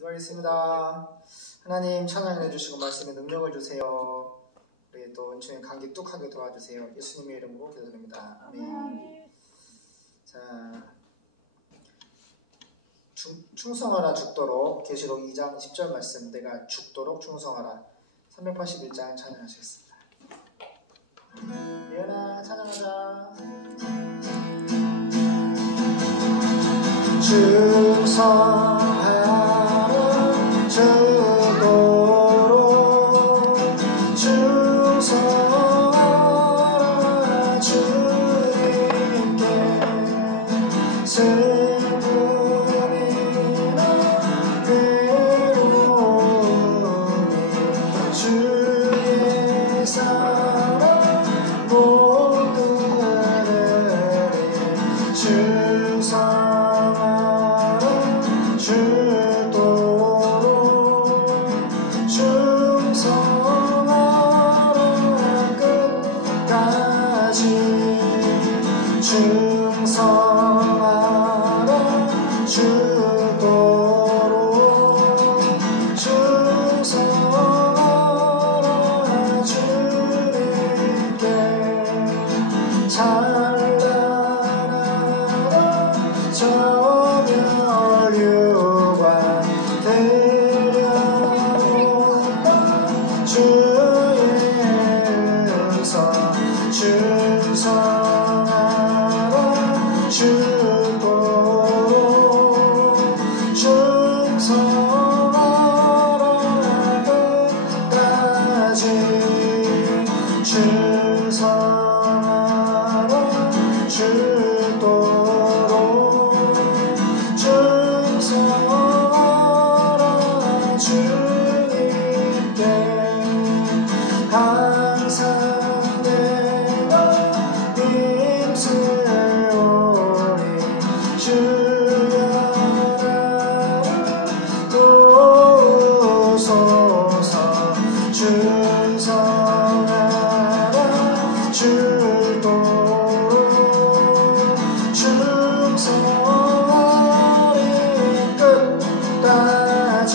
기도하겠습니다. 하나님 찬양해 주시고 말씀에 능력을 주세요. 우리 또 은총의 감기 뚝하게 도와주세요. 예수님의 이름으로 기도드립니다. 아멘. 자, 충성하라 죽도록 계시록 2장 10절 말씀 내가 죽도록 충성하라 381장 찬양하시겠습니다. 예언아 찬양하자. 충성하라 죽도록 충성하라 주님께 슬픔이나 괴로움이 주의 사랑 모두를 충성하라 주도록 충성하라 끝까지 충성하라 주도록 충성하라 주님께 찬란하라 저멸류관 드려온다 주의 은성 충성하라 주도록 충성하라 끝까지 충성하라 주도록 충성하라 주님께 항상 내가 힘쓰오니 주여 나를 도우소서 충성하라 주도록 충성하리 끝까지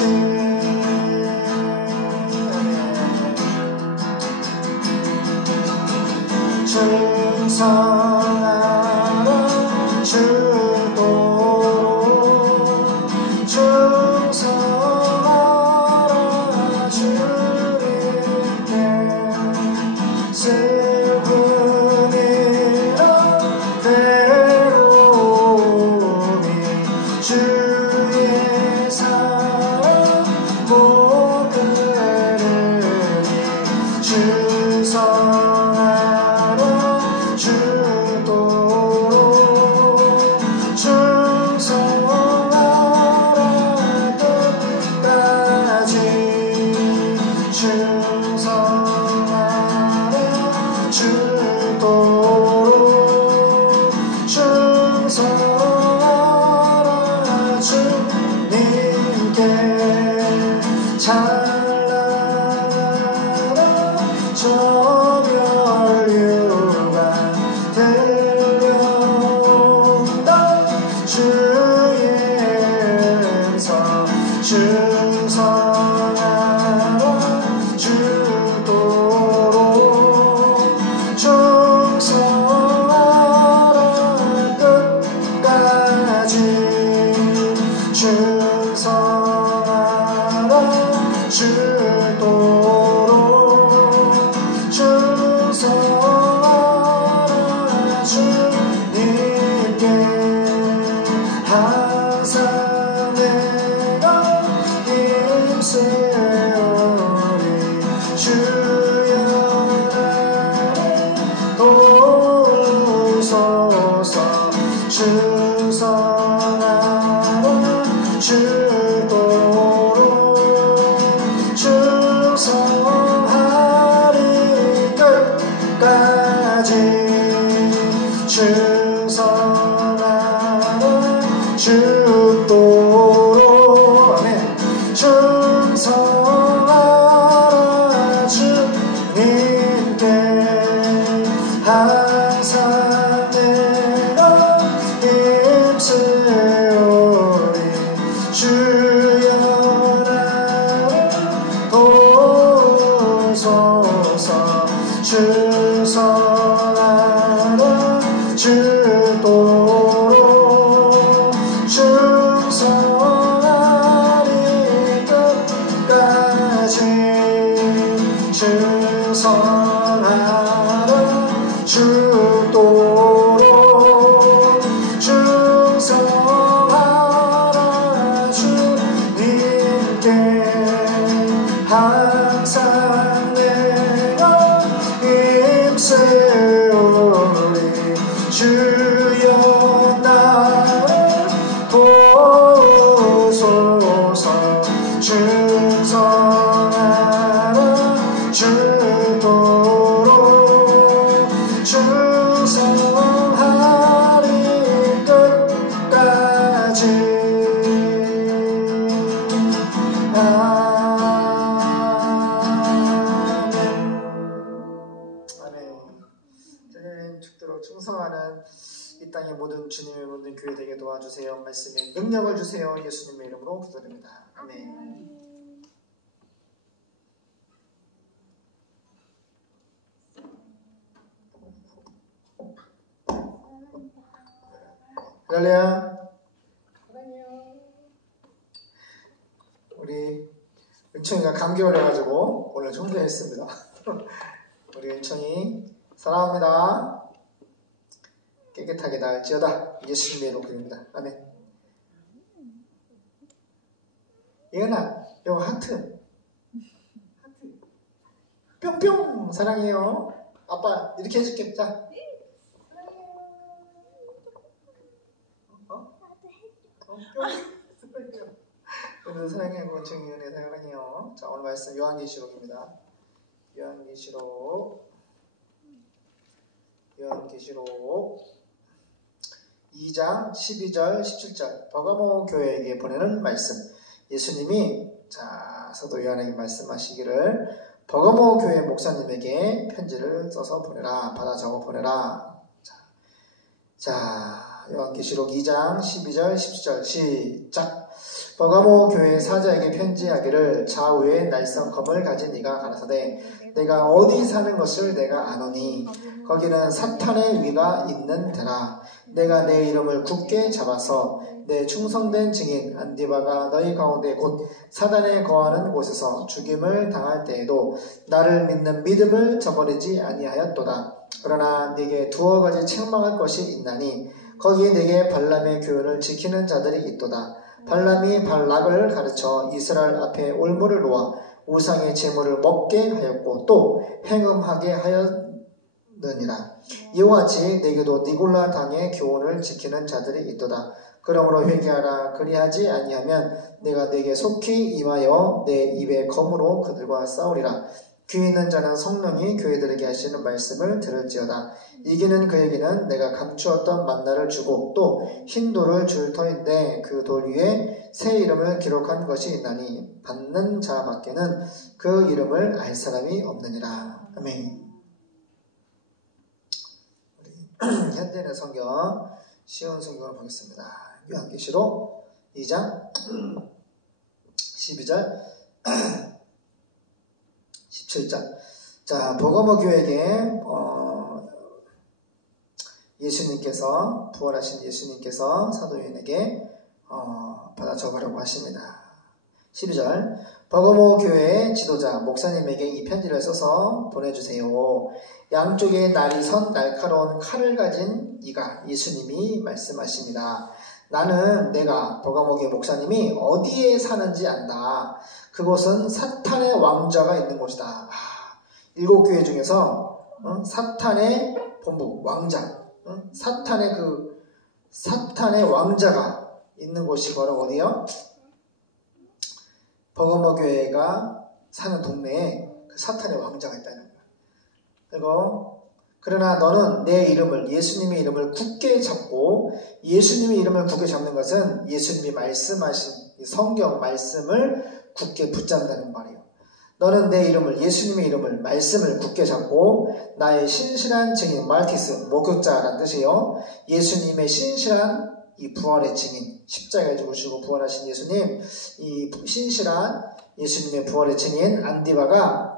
충성하라 주도록 충성하라 주님께 슬픔이나 괴로움이 주의 사랑 모두를 충성하라 주도록 충성하라 끝까지 충성하라 주도록 충성하라 주님께 찬란하라 저멸류관 들려온다 주의 은성 충성하라 주도록 충성하라 끝까지 충성하라 주도록 충성하라 주님께 항상 내가 힘쓰오니 주여 나를 도우소서 충성하라 주도록 충성하리 끝까지 충성하라 주도록 아멘 충성하라 주님께 항상 내가 힘쓰오니 주여 도와주세요. 말씀에 능력을 주세요. 예수님의 이름으로 기도드립니다. 아멘. 할렐루야. 우리 은총이가 감기 걸려가지고 오늘 종교했습니다. 우리 은총이 사랑합니다. 깨끗하게 나을지어다. 예수님의 이름으로 기도합니다. 아멘. 예은아, 이거 하트. 뿅뿅. 사랑해요. 아빠 이렇게 해줄게. 자. 오늘 사랑해요. 은총이 은혜 사랑해요. 자, 오늘 말씀 요한계시록입니다. 요한계시록 2장 12절 17절 버가모 교회에게 보내는 말씀. 예수님이 사도 요한에게 말씀하시기를 버가모 교회 목사님에게 편지를 써서 보내라. 받아 적어 보내라. 자, 요한계시록 2장 12절 17절 시작. 버가모 교회 사자에게 편지하기를 좌우에 날선 검을 가진 네가 가라사대 내가 어디 사는 것을 내가 아노니 거기는 사탄의 위가 있는 데라. 내가 내 이름을 굳게 잡아서 내 충성된 증인 안디바가 너희 가운데 곧 사단에 거하는 곳에서 죽임을 당할 때에도 나를 믿는 믿음을 저버리지 아니하였도다. 그러나 네게 두어 가지 책망할 것이 있나니 거기에 네게 발람의 교훈을 지키는 자들이 있도다. 발람이 발락을 가르쳐 이스라엘 앞에 올무를 놓아 우상의 제물을 먹게 하였고 또 행음하게 하였느니라. 이와 같이 네게도 니골라 당의 교훈을 지키는 자들이 있도다. 그러므로 회개하라. 그리하지 아니하면 내가 네게 속히 임하여 내 입에 검으로 그들과 싸우리라. 귀 있는 자는 성령이 교회들에게 하시는 말씀을 들을지어다. 이기는 그에게는 내가 감추었던 만나를 주고 또 흰 돌을 줄 터인데 그 돌 위에 새 이름을 기록한 것이 있나니 받는 자 밖에는 그 이름을 알 사람이 없느니라. 아멘. 우리 현대인의 성경 쉬운 성경을 보겠습니다. 요한계시록 2장 12절 17절. 자, 버가모 교회에게 예수님께서 부활하신 예수님께서 사도 요한에게 받아 적으라고 하십니다. 12절. 버가모 교회의 지도자 목사님에게 이 편지를 써서 보내주세요. 양쪽에 날이 선 날카로운 칼을 가진 이가 예수님이 말씀하십니다. 나는 내가 버가모 교회 목사님이 어디에 사는지 안다. 그곳은 사탄의 왕자가 있는 곳이다. 7교회 중에서 사탄의 본부 왕자, 사탄의 왕자가 있는 곳이 바로 어디요? 버가모 교회가 사는 동네에 그 사탄의 왕자가 있다는 거야. 그리고 그러나 너는 내 이름을, 예수님의 이름을 굳게 잡고, 예수님의 이름을 굳게 잡는 것은 예수님이 말씀하신 성경 말씀을 굳게 붙잡는다는 말이에요. 너는 내 이름을, 예수님의 이름을, 말씀을 굳게 잡고 나의 신실한 증인, 말티스, 목격자라는 뜻이에요. 예수님의 신실한 이 부활의 증인, 십자가에 죽으시고 부활하신 예수님, 이 신실한 예수님의 부활의 증인 안디바가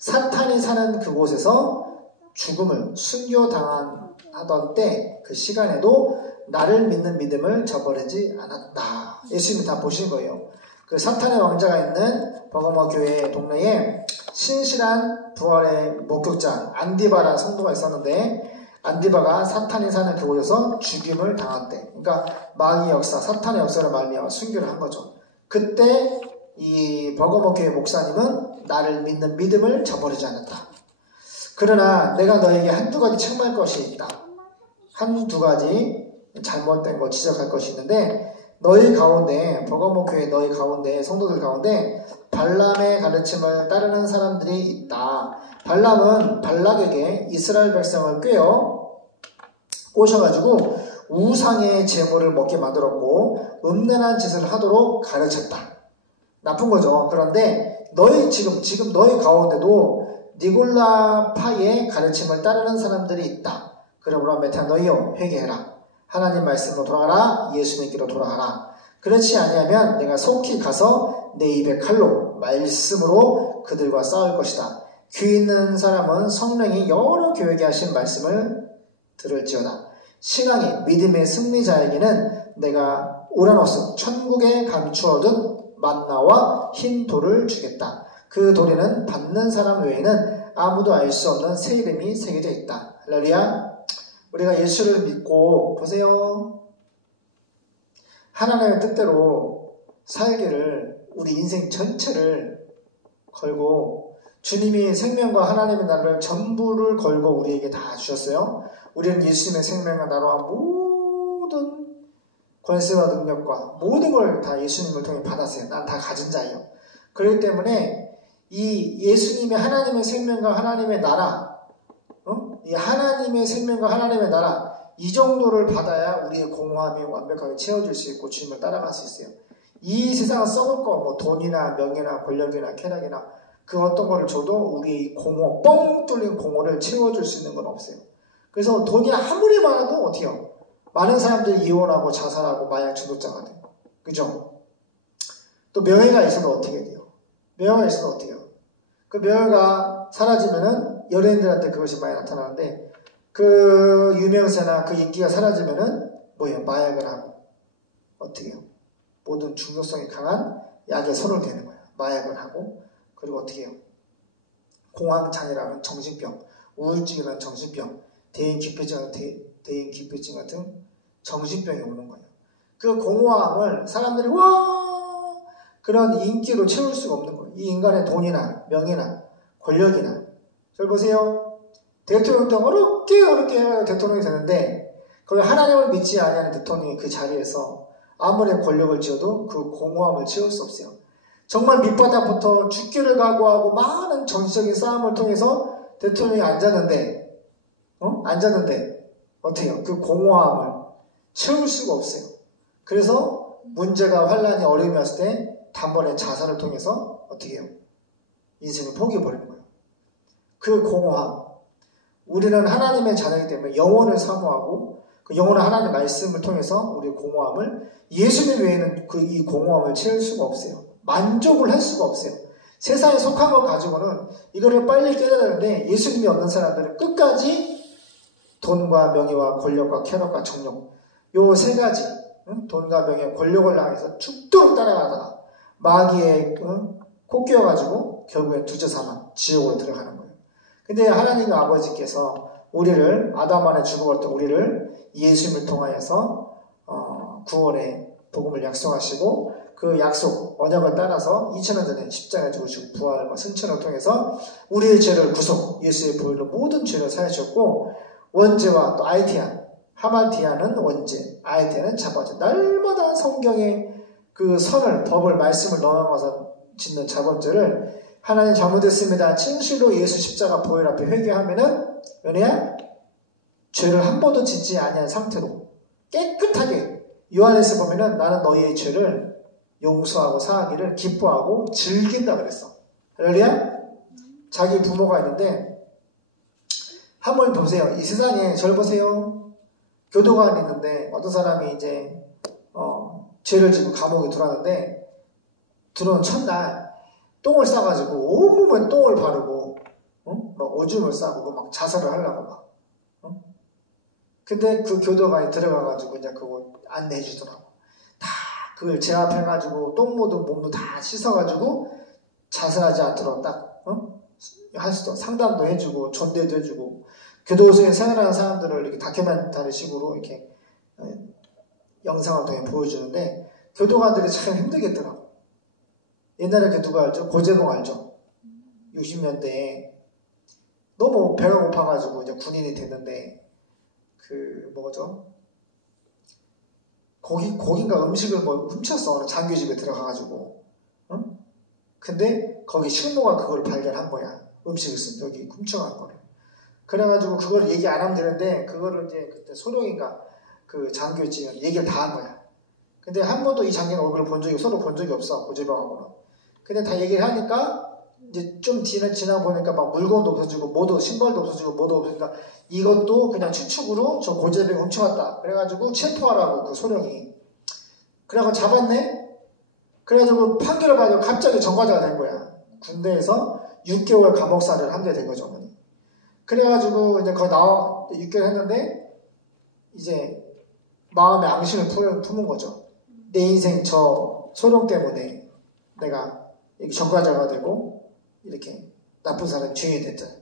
사탄이 사는 그곳에서 죽음을 순교당하던 때 그 시간에도 나를 믿는 믿음을 저버리지 않았다. 예수님이 다 보신 거예요. 그 사탄의 왕자가 있는 버가모 교회 동네에 신실한 부활의 목격자 안디바라는 성도가 있었는데 안디바가 사탄이 사는 그곳에서 죽임을 당했대. 그러니까 마귀의 역사, 사탄의 역사를 말미암아 순교를 한 거죠. 그때 이 버가모 교회 목사님은 나를 믿는 믿음을 저버리지 않았다. 그러나 내가 너에게 한두 가지 책망할 것이 있다. 한두 가지 잘못된 거 지적할 것이 있는데 너희 가운데, 버가모 교회 너희 가운데, 성도들 가운데 발람의 가르침을 따르는 사람들이 있다. 발람은 발락에게 이스라엘 백성을 꼬셔가지고 우상의 제물을 먹게 만들었고 음란한 짓을 하도록 가르쳤다. 나쁜 거죠. 그런데 지금 너희 가운데도 니골라파의 가르침을 따르는 사람들이 있다. 그러므로 메타 너희여 회개해라. 하나님 말씀으로 돌아가라. 예수님께로 돌아가라. 그렇지 아니하면 내가 속히 가서 내 입의 칼로 말씀으로 그들과 싸울 것이다. 귀 있는 사람은 성령이 여러 교회에 하신 말씀을 들을지어다. 신앙의 믿음의 승리자에게는 내가 우라노스 천국에 감추어둔 만나와 흰 돌을 주겠다. 그 돌에는 받는 사람 외에는 아무도 알 수 없는 새 이름이 새겨져 있다. 할렐루야. 우리가 예수를 믿고 보세요. 하나님의 뜻대로 살기를 우리 인생 전체를 걸고 주님이 생명과 하나님의 나라를 전부를 걸고 우리에게 다 주셨어요. 우리는 예수님의 생명과 나라와 모든 권세와 능력과 모든 걸 다 예수님을 통해 받았어요. 난 다 가진 자예요. 그렇기 때문에 이 예수님의 하나님의 생명과 하나님의 나라, 이 하나님의 생명과 하나님의 나라, 이 정도를 받아야 우리의 공허함이 완벽하게 채워질 수 있고 주님을 따라갈 수 있어요. 이 세상은 썩을 거, 뭐 돈이나 명예나 권력이나 쾌락이나 그 어떤 거를 줘도 우리의 이 공허, 뻥 뚫린 공허를 채워줄 수 있는 건 없어요. 그래서 돈이 아무리 많아도 어때요? 많은 사람들이 이혼하고 자살하고 마약 중독자가 돼요. 그죠? 또 명예가 있어도 어떻게 돼요? 명예가 있어도 어때요? 그 명예가 사라지면은 연예인들한테 그것이 많이 나타나는데 그 유명세나 그 인기가 사라지면은 뭐예요? 마약을 하고 어떻게 해요? 모든 중독성이 강한 약에 손을 대는 거예요. 마약을 하고 그리고 어떻게 해요? 공황장애라는 정신병, 우울증이라는 정신병, 대인기피증 같은 정신병이 오는 거예요. 그 공허함을 사람들이 그런 인기로 채울 수가 없는 거예요. 이 인간의 돈이나 명예나 권력이나 잘 보세요. 대통령 어렵게 대통령이 되는데 거기 하나님을 믿지 아니하는 대통령이 그 자리에서 아무리 권력을 쥐어도 그 공허함을 채울 수 없어요. 정말 밑바닥부터 죽기를 각오하고 많은 정치적인 싸움을 통해서 대통령이 앉았는데 어때요? 그 공허함을 채울 수가 없어요. 그래서 문제가 환란이 어려움이 왔을 때 단번에 자살을 통해서 어떻게 해요? 인생을 포기해버리는 거예요. 그 공허함. 우리는 하나님의 자녀이기 때문에 영혼을 사모하고 그 영혼은 하나님의 말씀을 통해서 우리의 공허함을 예수님 외에는 이 공허함을 채울 수가 없어요. 만족을 할 수가 없어요. 세상에 속한 것 가지고는 이거를 빨리 깨달아야 되는데 예수님이 없는 사람들은 끝까지 돈과 명예와 권력과 쾌락과 정욕 요 세 가지 돈과 명예, 권력을 향해서 죽도록 따라가다가 마귀의 코 끼어가지고 결국엔 두저사망 지옥으로 들어가는 거예요. 근데 하나님의 아버지께서 우리를 아담 안에 죽어버렸던 우리를 예수님을 통하여서 구원의 복음을 약속하시고 그 약속 언약을 따라서 2000년 전에 십자가에 죽으시고 부활과 승천을 통해서 우리의 죄를 구속 예수의 보혈로 모든 죄를 사하셨고 원죄와 또 아이티안 하마티아는 원죄, 아이티아는 자바죄. 날마다 성경에 그 선을, 법을, 말씀을 넣어서 짓는 자범죄를 하나님 잘못했습니다. 진실로 예수 십자가 보혈 앞에 회개하면은 은혜야 죄를 한 번도 짓지 아니한 상태로 깨끗하게 요한에서 보면은 나는 너희의 죄를 용서하고 사하기를 기뻐하고 즐긴다 그랬어. 할렐루야? 자기 부모가 있는데 한번 보세요. 이 세상에 절 보세요. 교도관이 있는데 어떤 사람이 이제 죄를 지고 감옥에 들어왔는데 들어온 첫날 똥을 싸가지고 온몸에 똥을 바르고 막 오줌을 싸고 막 자살을 하려고 막 근데 그 교도관이 들어가가지고 이제 그거 안내해 주더라고. 다 그걸 제압해가지고 똥 묻은 몸도 다 씻어가지고 자살하지 않도록 딱 할 수도 상담도 해주고 전대도 해주고 교도소에 생활하는 사람들을 이렇게 다큐멘터리 식으로 이렇게 영상을 통해 보여주는데 교도관들이 참 힘들겠더라고. 옛날에 그 누가 알죠? 고재봉 알죠? 60년대에 너무 배가 고파가지고 이제 군인이 됐는데 그 뭐죠? 고기인가 음식을 뭐 훔쳤어. 장교집에 들어가가지고. 근데 거기 식모가 그걸 발견한 거야. 음식을 쓴 여기 훔쳐간 거를. 그래가지고 그걸 얘기 안 하면 되는데 그거를 이제 그때 소령인가 그 장교였지 얘기를 다 한 거야. 근데 한 번도 이 장교는 얼굴을 본 적이 서로 본 적이 없어 고재병하고는. 근데 다 얘기를 하니까 이제 좀 지나 보니까 막 물건도 없어지고 뭐도 신발도 없어지고 뭐도 없어지니까 이것도 그냥 추측으로 저 고재병 훔쳐갔다. 그래가지고 체포하라고 그 소령이. 그래가지고 잡았네. 그래가지고 판결을 받고 갑자기 전과자가 된 거야. 군대에서 6개월 감옥살이를 하게 된 거죠, 어머니. 그래가지고 이제 거의 6개월 했는데 이제 마음에 앙심을 품은 거죠. 내 인생 저 소령 때문에 내가 전과자가 되고 이렇게 나쁜 사람이 주인이 됐잖아요.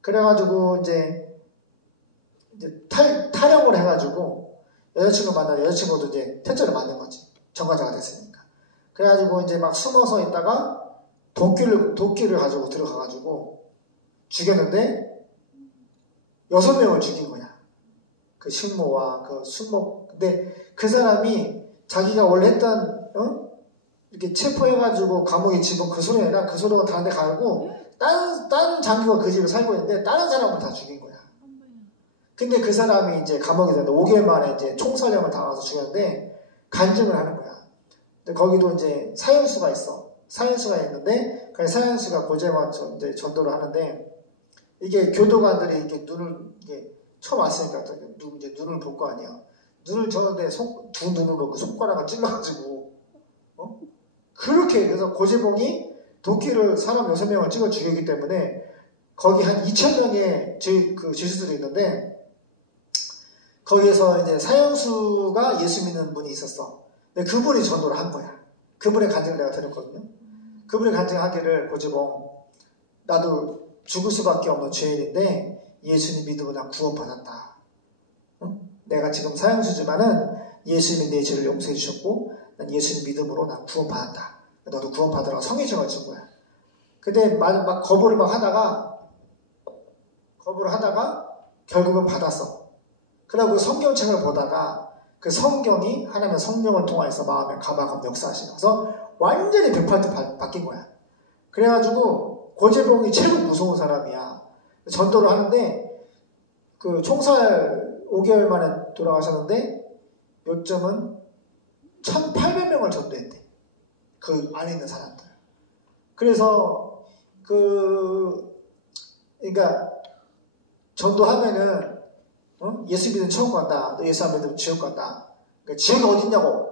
그래가지고 이제 탈영을 해가지고 여자친구 만나서 여자친구도 이제 퇴짜를 맞는 거지. 전과자가 됐으니까. 그래가지고 이제 막 숨어서 있다가 도끼를 가지고 들어가가지고 죽였는데 6명을 죽인 거야. 그 신모와 그 순모. 근데 그 사람이 자기가 원래 했던 이렇게 체포해가지고 감옥에 집은 그 소리가 아니라 그 소리가 다른 데 가고 다른 장교가 그 집에 살고 있는데 다른 사람을 다 죽인 거야. 근데 그 사람이 이제 감옥에 있는데 5개월 만에 이제 총살령을 당해서 죽였는데 간증을 하는 거야. 근데 거기도 이제 사형수가 있어. 사형수가 있는데 그 사형수가 고재만 이제 전도를 하는데 이게 교도관들이 이렇게 이게 처음 왔으니까 이제 눈을 볼 거 아니야. 눈을 쳤는데 두 눈으로 그 손가락을 찔러가지고 그렇게 그래서 고재봉이 도끼를 사람 6명을 찍어 죽였기 때문에 거기 한 2,000명의 그 죄수들이 있는데 거기에서 이제 사형수가 예수 믿는 분이 있었어. 근데 그분이 전도를 한 거야. 그분의 간증을 내가 들었거든요. 그분의 간증하기를 고재봉 나도 죽을 수밖에 없는 죄인인데 예수님 믿으면 난 구원받았다. 내가 지금 사형수지만은 예수님이 내 죄를 용서해 주셨고 난 예수님 믿음으로 난 구원받았다. 너도 구원받으라고 성의증을 준 거야. 근데 막 거부를 하다가 결국은 받았어. 그러고 성경책을 보다가 그 성경이 하나님의 성령을 통해서 마음에 가마감 역사하시면서 완전히 180도 바뀐 거야. 그래가지고 고재봉이 최고 무서운 사람이야. 전도를 하는데 그 총살 5개월 만에 돌아가셨는데 요점은 1,800명을 전도했대. 그 안에 있는 사람들. 그래서 그러니까 전도하면은 예수 믿으면 천국 간다. 너 예수 안 믿으면 지옥 간다. 그러니까 지옥이 어딨냐고.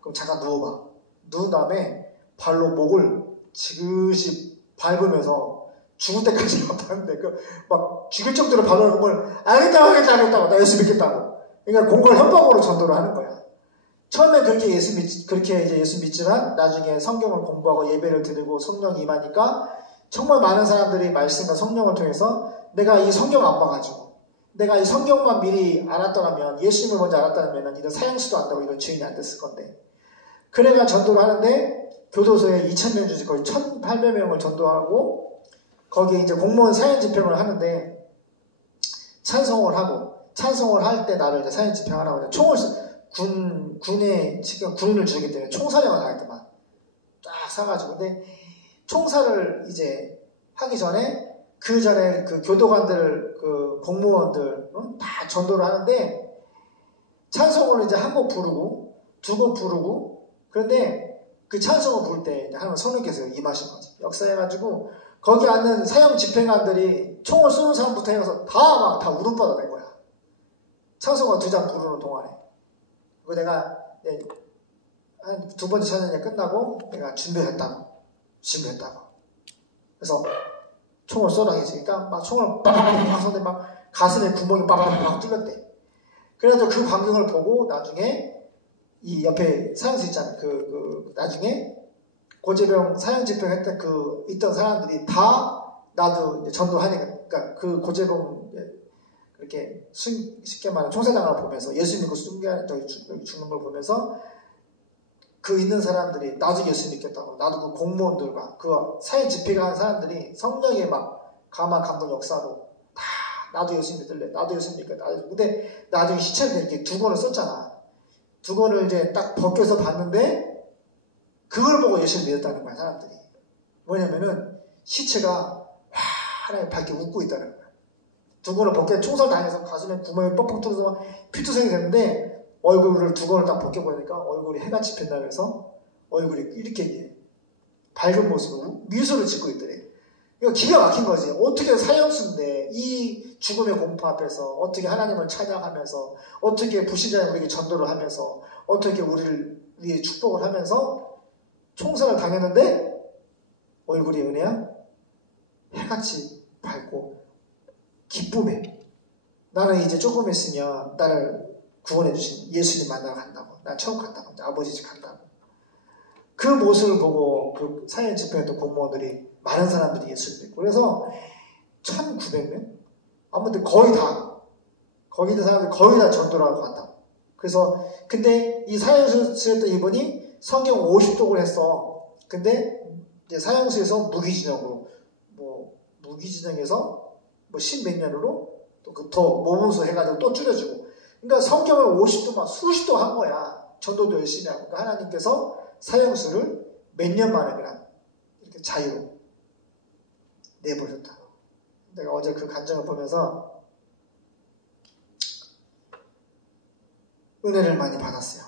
그럼 잠깐 누워봐. 누운 다음에 발로 목을 지그시 밟으면서 죽을 때까지 아팠는데 막 죽일 정도로 발로 알겠다고 나 예수 믿겠다고. 그러니까 공갈 협박으로 전도를 하는 거야. 처음에 그렇게 이제 예수 믿지만 나중에 성경을 공부하고 예배를 드리고 성령이 임하니까 정말 많은 사람들이 말씀과 성령을 통해서 내가 이 성경 안 봐가지고 내가 이 성경만 미리 알았더라면 예수님을 먼저 알았더라면 이런 사형수도 안 되고 이런 죄인이 안 됐을 건데 그래가 전도를 하는데 교도소에 2,000명 주지 거의 1,800명을 전도하고 거기에 이제 공무원 사형 집행을 하는데 찬송을 할 때 나를 이제 사형 집행하라고 해서 총을 군에 지금 군인을 주기 때문에 총사령을 하겠더만 쫙 사가지고 근데 총살을 이제 하기 전에 그 전에 그 교도관들 그 공무원들 다 전도를 하는데 찬송을 이제 한 곡 부르고 두 곡 부르고 그런데 그 찬송을 부를 때 하나님 성령께서 임하신 거지. 역사해가지고 거기 앉는 사형 집행관들이 총을 쏘는 사람부터 해서 다 울음바다 된 거야. 찬송을 2장 부르는 동안에. 그리고 내가 한 2번째 찬양이 끝나고 내가 준비했다고. 그래서 총을 쏘라 했으니까 막 총을 빠바바박 쏘는데 막 가슴에 구멍이 빠바바박 뚫렸대. 그래서 그 광경을 보고 나중에 이 옆에 사형수 있잖아. 나중에 고재병 사형 집행했던 있던 사람들이 다 나도 이제 전도하니까 그러니까 그 고재병 이렇게 쉽게 말하면 총사장을 보면서 예수 믿고 죽는 걸 보면서 그 있는 사람들이 나도 예수 믿겠다고 나도 그 공무원들과 그 사회 집회가 한 사람들이 성령의 막 가마 감동 역사로 다 나도 예수 믿을래 나도 예수 믿겠다. 근데 나중에 시체를 이렇게 2권을 썼잖아. 2권을 이제 딱 벗겨서 봤는데 그걸 보고 예수를 믿었다는 거야 사람들이. 뭐냐면은 시체가 환하게 밝게 웃고 있다는 거야. 2권을 벗겨 총살 당해서 가슴에 구멍이 뻑뻑 뚫어서 피투성이 됐는데 얼굴을 2권을 딱 벗겨보니까 얼굴이 해같이 핀다 그래서 얼굴이 이렇게 밝은 모습으로 미소를 짓고 있더래. 이거 기가 막힌 거지. 어떻게 사형수인데 이 죽음의 공포 앞에서 어떻게 하나님을 찬양하면서 어떻게 불신자인 우리에게 전도를 하면서 어떻게 우리를 위해 축복을 하면서 총살을 당했는데 얼굴이 은혜야? 해같이 밝고 기쁨에 나는 이제 조금 있으면 나를 구원해 주신 예수님 만나러 간다고. 나 천국 간다고. 아버지 집 간다고. 그 모습을 보고 그 사회 집회에 또 공무원들이 많은 사람들이 예수를 믿고 그래서 1900명? 아무튼 거의 다 거기 있는 사람들 거의 다 전도를 하고 갔다. 그래서 근데 이 사형수였던 이분이 성경 50독을 했어. 근데 이제 사형수에서 무기징역으로 무기징역에서 십몇 년으로 또 그 더 모범수 해가지고 또 줄여주고. 그러니까 성경을 50도 수십 도 한 거야. 전도도 열심히 하고. 그러니까 하나님께서 사형수를 몇 년 만에 그냥 이렇게 자유로 내버렸다. 내가 어제 그 간증을 보면서 은혜를 많이 받았어요.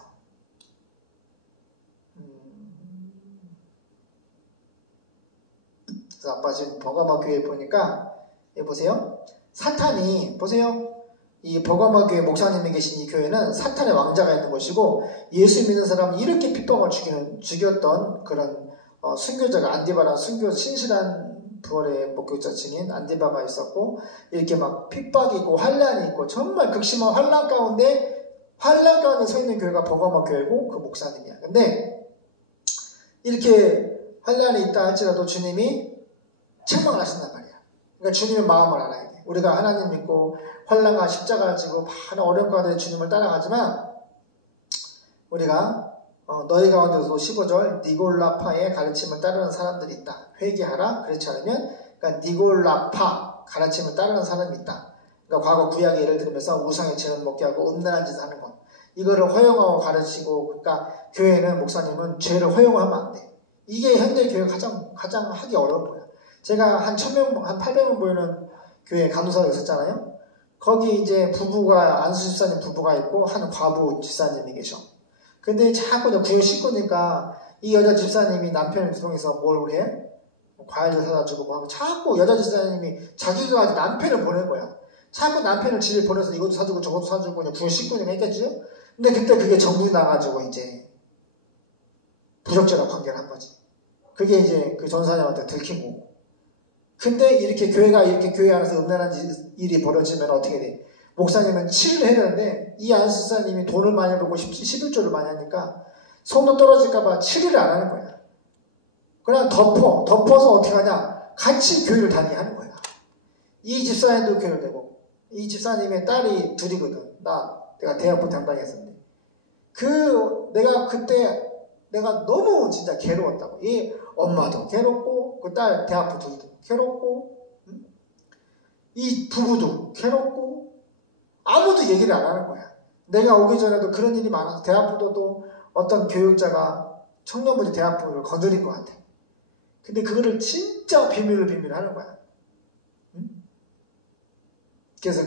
그래서 아빠 지금 버가마 교회 보니까 여기 보세요. 사탄이 보세요. 이 버가마 교회 목사님이 계신 이 교회는 사탄의 왕자가 있는 것이고 예수 믿는 사람을 이렇게 핍박을 죽였던 그런 순교자가 안디바라는 순교 신실한 부활의 목격자 증인 안디바가 있었고 이렇게 막 핍박이 있고 환란이 있고 정말 극심한 환란 가운데 서 있는 교회가 버가마 교회고 그 목사님이야. 근데 이렇게 환란이 있다 할지라도 주님이 책망을 하신단 말이야. 그러니까 주님의 마음을 알아야 돼. 우리가 하나님 믿고 환란과 십자가를 지고 많은 어려움 가운데 주님을 따라가지만 우리가 너희 가운데서도 15절 니골라파의 가르침을 따르는 사람들이 있다. 회개하라. 그렇지 않으면 그러니까 니골라파 가르침을 따르는 사람이 있다. 그러니까 과거 구약의 예를 들면서 우상의 죄를 먹게 하고 음란한 짓을 하는 것. 이거를 허용하고 가르치고 그러니까 교회는 목사님은 죄를 허용하면 안 돼. 이게 현대 교회가 가장 하기 어려운 거야. 제가 한 1000명, 한 800명 모이는 교회 간호사가 있었잖아요. 거기 이제 부부가 안수 집사님 부부가 있고 한 과부 집사님이 계셔. 근데 자꾸 구역 식구니까 이 여자 집사님이 남편을 통해서 뭘 해? 과일도 사다 주고 뭐 하고 자꾸 여자 집사님이 자기가 남편을 보낸 거야. 자꾸 남편을 집에 보내서 이것도 사주고 저것도 사주고 그냥 구역 식구니까 했겠지. 근데 그때 그게 정부에 나가지고 이제 부적절한 관계를 한 거지. 그게 이제 그 전사님한테 들킨 거고. 근데 이렇게 교회 안에서 음란한 일이 벌어지면 어떻게 돼? 목사님은 치료를 해야 되는데 이 안수사님이 돈을 많이 벌고 11조를 많이 하니까 성도 떨어질까봐 치료를 안 하는 거야. 그냥 덮어서 어떻게 하냐? 같이 교회를 다니게 하는 거야. 이 집사님도 교회를 되고 이 집사님의 딸이 둘이거든. 내가 대학부 담당했었는데 내가 너무 진짜 괴로웠다고. 이 엄마도 괴롭고 그 딸 대학부 둘도 괴롭고 이 부부도 괴롭고 아무도 얘기를 안 하는 거야. 내가 오기 전에도 그런 일이 많아서 대학부도 어떤 교육자가 청년부지 대학부를 거느린 것 같아. 근데 그거를 진짜 비밀로 하는 거야. 그래서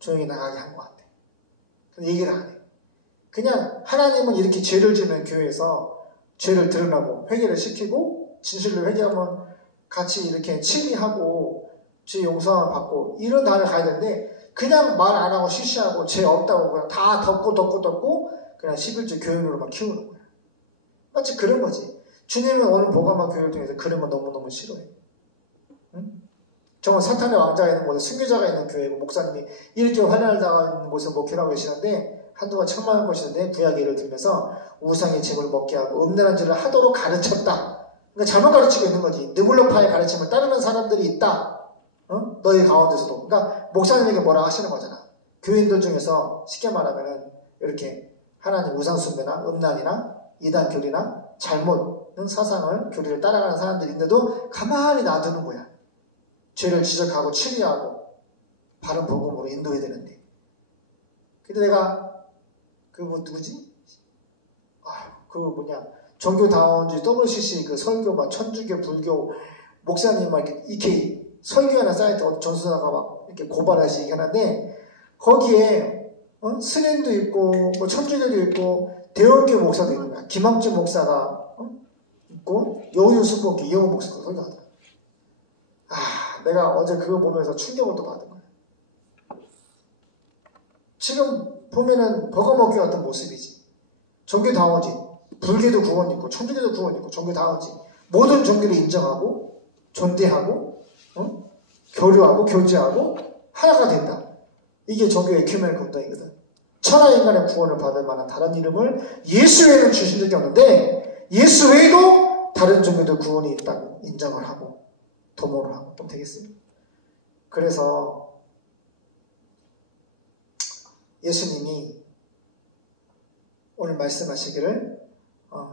조용히 나가게 한 것 같아. 근데 얘기를 안 해. 그냥 하나님은 이렇게 죄를 지는 교회에서 죄를 드러나고 회개를 시키고 진실로 회개하면 같이 이렇게 치리하고 죄 용서함을 받고 이런 날을 가야 되는데 그냥 말 안 하고 쉬쉬하고 죄 없다고 그냥 다 덮고 그냥 11조 교육으로만 키우는 거야. 마치 그런 거지. 주님은 오늘 버가마 교회를 통해서 그런 거 너무너무 싫어해. 응? 정말 사탄의 왕자가 있는 곳에 순교자가 있는 교회고 목사님이 이렇게 환난을 당하는 곳에 목회하고 계시는데 한동안 책망할 것이는데 구약 예를 들면서 우상의 짐을 먹게 하고 음란한 짓을 하도록 가르쳤다. 그러니까 잘못 가르치고 있는 거지. 느굴로파의 가르침을 따르는 사람들이 있다. 너희 가운데서도. 그러니까 목사님에게 뭐라 하시는 거잖아. 교인들 중에서 쉽게 말하면은 이렇게 하나님 우상 숭배나 음란이나 이단 교리나 잘못 사상을 교리를 따라가는 사람들이 있는데도 가만히 놔두는 거야. 죄를 지적하고 치리하고 바른 복음으로 인도해야 되는데. 근데 내가 누구지? 종교다원주의 WCC 설교 막 천주교 불교 목사님 막 이렇게 설교하는 사이트 전수사가 막 이렇게 고발하시게 하는데 거기에 스님도 있고 뭐 천주교도 있고 대원교 목사도 있는 거야. 김학주 목사가 있고 여우유수복기 이영호 목사가 설교하다. 내가 어제 그거 보면서 충격을 또 받은 거예요. 지금 보면은 버거먹기 같은 모습이지. 종교다원지, 불교도 구원 있고 천주교도 구원 있고 종교다원지, 모든 종교를 인정하고 존대하고 교류하고 교제하고 하나가 된다. 이게 종교의 에큐메닉 운동이거든. 천하 인간의 구원을 받을 만한 다른 이름을 예수 외에는 주신 적이 없는데 예수 외에도 다른 종교도 구원이 있다고 인정을 하고 도모를 하고 좀 되겠어요. 그래서 예수님이 오늘 말씀하시기를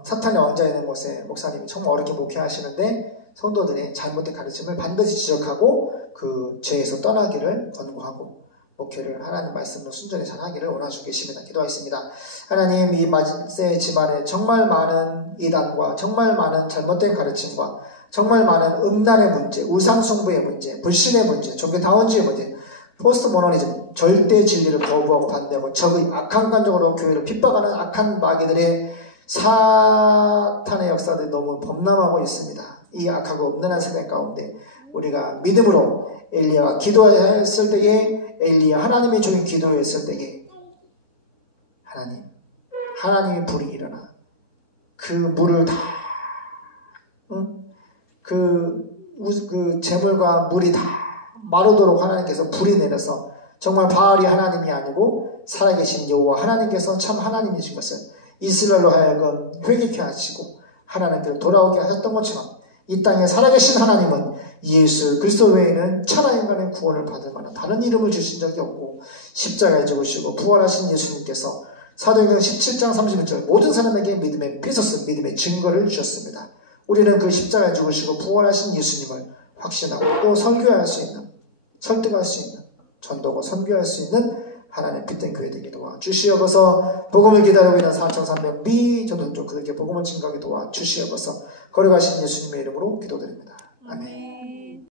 사탄의 왕좌에 있는 곳에 목사님이 정말 어렵게 목회하시는데 성도들의 잘못된 가르침을 반드시 지적하고 그 죄에서 떠나기를 권고하고 목회를 하나님 말씀으로 순전히 잘하기를 원하시고 계십니다. 기도하겠습니다. 하나님, 이 마지세 집안에 정말 많은 이단과 정말 많은 잘못된 가르침과 정말 많은 음란의 문제, 우상숭배의 문제, 불신의 문제, 종교다원주의 문제, 포스트모더니즘, 절대 진리를 거부하고 반대하고 적의 악한 감정으로 교회를 핍박하는 악한 마귀들의 사탄의 역사들이 너무 범람하고 있습니다. 이 악하고 음란한 세상 가운데 우리가 믿음으로 엘리야가 기도했을 때에 엘리야 하나님의 종이 기도했을 때에 하나님의 불이 일어나 그 물을 다 그 재물과 물이 다 마르도록 하나님께서 불이 내려서 정말 바알이 하나님이 아니고 살아계신 여호와 하나님께서 참 하나님이신 것을 이스라엘로 하여금 회개케 하시고 하나님께로 돌아오게 하셨던 것처럼 이 땅에 살아계신 하나님은 예수 그리스도 외에는 천하 인간의 구원을 받을 만한 다른 이름을 주신 적이 없고 십자가에 죽으시고 부활하신 예수님께서 사도행전 17장 31절 모든 사람에게 믿음의 피소스, 믿음의 증거를 주셨습니다. 우리는 그 십자가에 죽으시고 부활하신 예수님을 확신하고 또 설교할 수 있는, 설득할 수 있는, 전도고 선교할 수 있는 하나님의 빛된 교회 되게 도와주시옵소서. 복음을 기다리고 있는 4,300 미전도족 그들에게 복음을 증거하게 도와주시옵소서. 거룩하신 예수님의 이름으로 기도드립니다. 아멘.